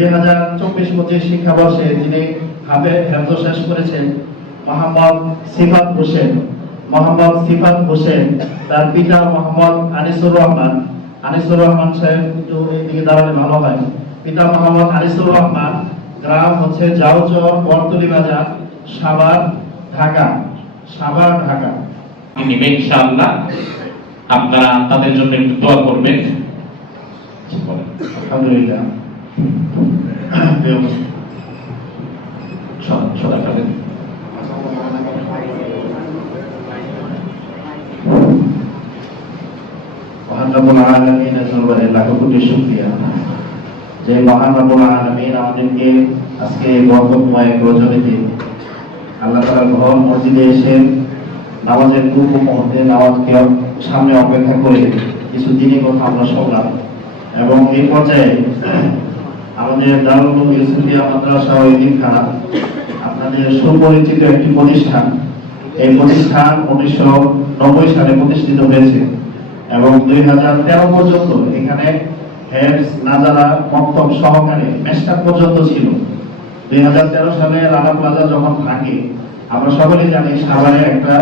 2024-25 শিক্ষাবর্ষে যিনি হেফজ শেষ করেছেন মোহাম্মদ সিফাত হোসেন, তার পিতা মোহাম্মদ আনিসুর রহমান সাহেব একটু এইদিকে দাঁড়ালে ভালো হয়। পিতা মোহাম্মদ আনিসুর রহমান, গ্রাম হচ্ছে জাউচর, বরতলি বাজার, সাভার, ঢাকা। ইনশাআল্লাহ আপনারা তাদের জন্য একটু দোয়া করবেন। আলহামদুলিল্লাহ। মহান রব্বুল আলামিনের দরবারে লাখো কোটি শুকরিয়া যে মহান রব্বুল আলামিন আমাদেরকে আজকে বরকতময় রজনীতে আল্লাহ তাআলার ঘর মসজিদে এসে নামাজের পূর্ব মুহূর্তে নামাজকে সামনে অপেক্ষা করে কিছু দিনের কথা আমরা শুনলাম এবং এই পর্যায়ে আমাদের দারুল উলুম ইউসুফিয়া মাদ্রাসা ও এতিমখানা আপনাদের সুপরিচিত একটি প্রতিষ্ঠান। এই প্রতিষ্ঠান 1990 সালে প্রতিষ্ঠিত হয়েছে এবং 2013 পর্যন্ত এখানে হেফজ, নাজারা, মক্তব সহকারে মেশকাত পর্যন্ত ছিল। 2013 সালে রানা প্লাজা যখন ভাঙে, আমরা সকলেই জানি সাভারে একটা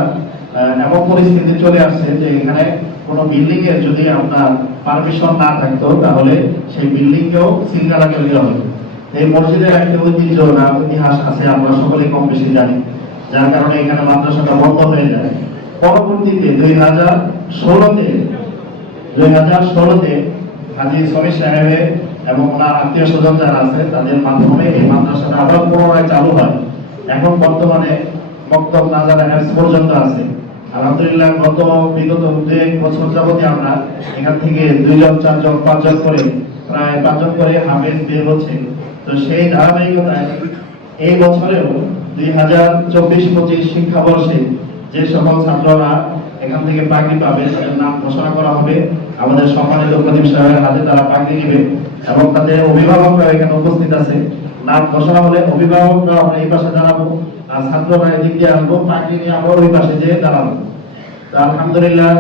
এমন পরিস্থিতি চলে আসছে যে এখানে কোনো বিল্ডিং এর যদি আপনার পারমিশন না থাকতো তাহলে সেই বিল্ডিং কেও সিল লাগাতে দেওয়া হতো। এই মসজিদের একটা ঐতিহ্য না ইতিহাস আছে, আমরা সকলে কম বেশি জানি, যার কারণে এখানে মাদ্রাসাটা বন্ধ হয়ে যায়। পরবর্তীতে 2016-তে হাজী সমীর সাহেবের এবং ওনার আত্মীয় স্বজন যারা আছে তাদের মাধ্যমে এই মাদ্রাসাটা আবার পুনরায় চালু হয়। এখন বর্তমানে মক্তব, নাজারা, হেফজ পর্যন্ত আছে। আলহামদুলিল্লাহ বিগত 2 বছর যাবতীয় আমরা এখান থেকে 2 জন 4 জন 5 জন করে প্রায় 5 জন করে হাফেজ বের হচ্ছে। তো সেই ধারাবাহিকতায় এই বছরেও 2024-25 শিক্ষাবর্ষে যে সকল ছাত্ররা এখান থেকে পাগড়ি পাবে তাদের নাম ঘোষণা করা হবে। আমাদের সম্মানিত খতিব সাহেবের হাতে তারা পাগড়ি নেবে এবং তাদের অভিভাবকরা এখানে উপস্থিত আছে। নাম ঘোষণা হলে অভিভাবকরা আমরা এই পাশে দাঁড়াবো আর ছাত্ররা এদিক দিয়ে আসবো, পাগড়ি নিয়ে আমরা ওই পাশে যেয়ে দাঁড়াবো। তো আলহামদুলিল্লাহ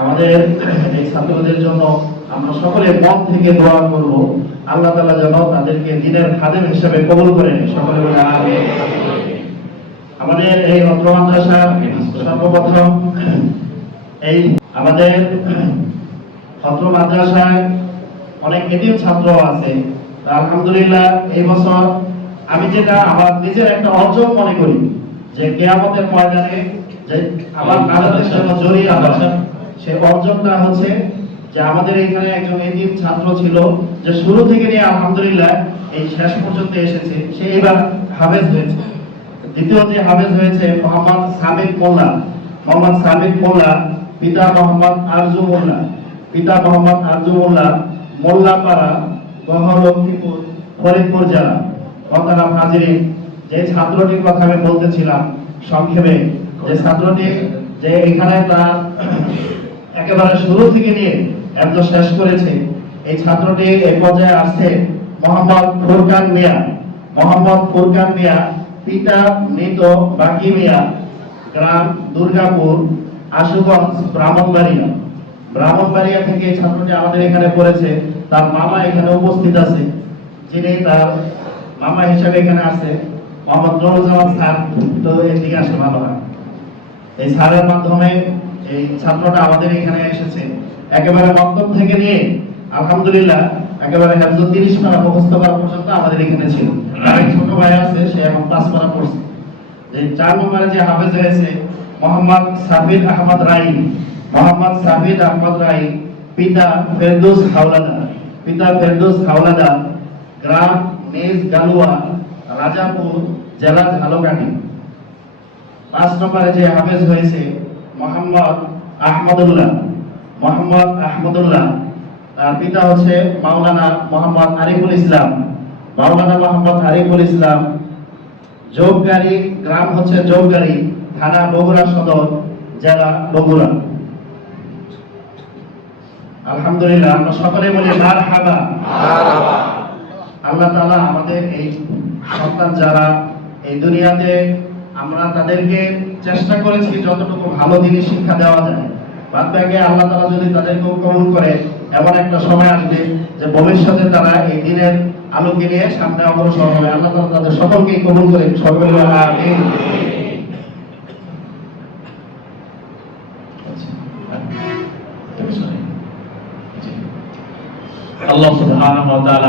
আমাদের এই ছাত্রদের জন্য আমরা সকলে মন থেকে দোয়া করব, আল্লাহ তাআলা যেন তাদেরকে দ্বীনের খাদেম হিসেবে কবুল করে নেয়। সকলে বলে আমিন। আমাদের এই অত্র মাদ্রাসা সর্বপ্রথম এই আমাদের অত্র মাদ্রাসায় অনেক এতিম ছাত্র আছে। আলহামদুলিল্লাহ এই বছর আমি যেটা আমার নিজের একটা অর্জন মনে করি যে কিয়ামতের ময়দানে যে আমার নাজাতের জন্য জড়িয়ে আছে, সেই অর্জনটা হচ্ছে যে আমাদের এখানে একজন এতিম ছাত্র ছিল যে শুরু থেকে নিয়ে আলহামদুলিল্লাহ এই শেষ পর্যন্ত এসেছে, সে এবার হাফেজ হয়েছে। দ্বিতীয় যে হাফেজ হয়েছে মোহাম্মদ সাবিক মোল্লা, পিতা মোহাম্মদ আরজু মোল্লা, মোল্লাপাড়া, গহলক্ষ্মীপুর, ফরিদপুর জেলা। কথাটা হাজিরিন, যে ছাত্রটির কথা আমি বলতেছিলাম সংক্ষেপে, যে ছাত্রটি যে এখানে তার একেবারে শুরু থেকে নিয়ে এত শেষ করেছে, এই ছাত্রটি এই পর্যায়ে আসছে মোহাম্মদ ফুরকান মিয়া, পিতা মৃত বাকি মিয়া, গ্রাম দুর্গাপুর, আশুগঞ্জ, ব্রাহ্মণবাড়িয়া থেকে এই ছাত্রটি আমাদের এখানে পড়েছে। তার মামা এখানে উপস্থিত আছে, যিনি তার মামা হিসেবে এখানে আছে মোহাম্মদ নুরুজ্জামান স্যার। তো এদিকে আসলে ভালো হয়, এই স্যারের মাধ্যমে এই ছাত্রটা আমাদের এখানে এসেছে। একেবারে মক্তব থেকে নিয়ে আলহামদুলিল্লাহ একেবারে হেফজ 30 পারা মুখস্থ করা পর্যন্ত আমাদের এখানে ছিল। আরেক ছোট ভাই আছে, সে এখন 5 পারা পড়ছে। এই 4 নম্বরে যে হাফেজ হয়েছে মোহাম্মদ সাবির আহমদ রাই, পিতা ফেরদৌস হাওলাদার, গ্রাম নিজ গালুয়া, রাজাপুর, জেলা ঝালকাঠি। 5 নম্বরে যে হাফেজ হয়েছে মোহাম্মদ আহমদুল্লাহ, তার পিতা হচ্ছে মাওলানা মোহাম্মদ আরিফুল ইসলাম, যোগগাড়ি, গ্রাম হচ্ছে যোগগাড়ি, থানা বগুড়া সদর, জেলা বগুড়া। আলহামদুলিল্লাহ আমরা সকলে বলি মারহাবা। আল্লাহ তাআলা আমাদের এই সন্তান যারা এই দুনিয়াতে, আমরা তাদেরকে চেষ্টা করেছি যতটুকু ভালো জিনিস শিক্ষা দেওয়া যায়। বাদ বাকি আল্লাহ তাআলা যদি তাদেরকে কবুল করে, এমন একটা সময় আসবে যে ভবিষ্যতে তারা এই দিনের আলোকে নিয়ে সামনে অগ্রসর হবে। আল্লাহ তাআলা তাদের সকলকে কবুল করেন, সকলে আমিন। আল্লাহ সুবহানাহু ওয়া তাআলা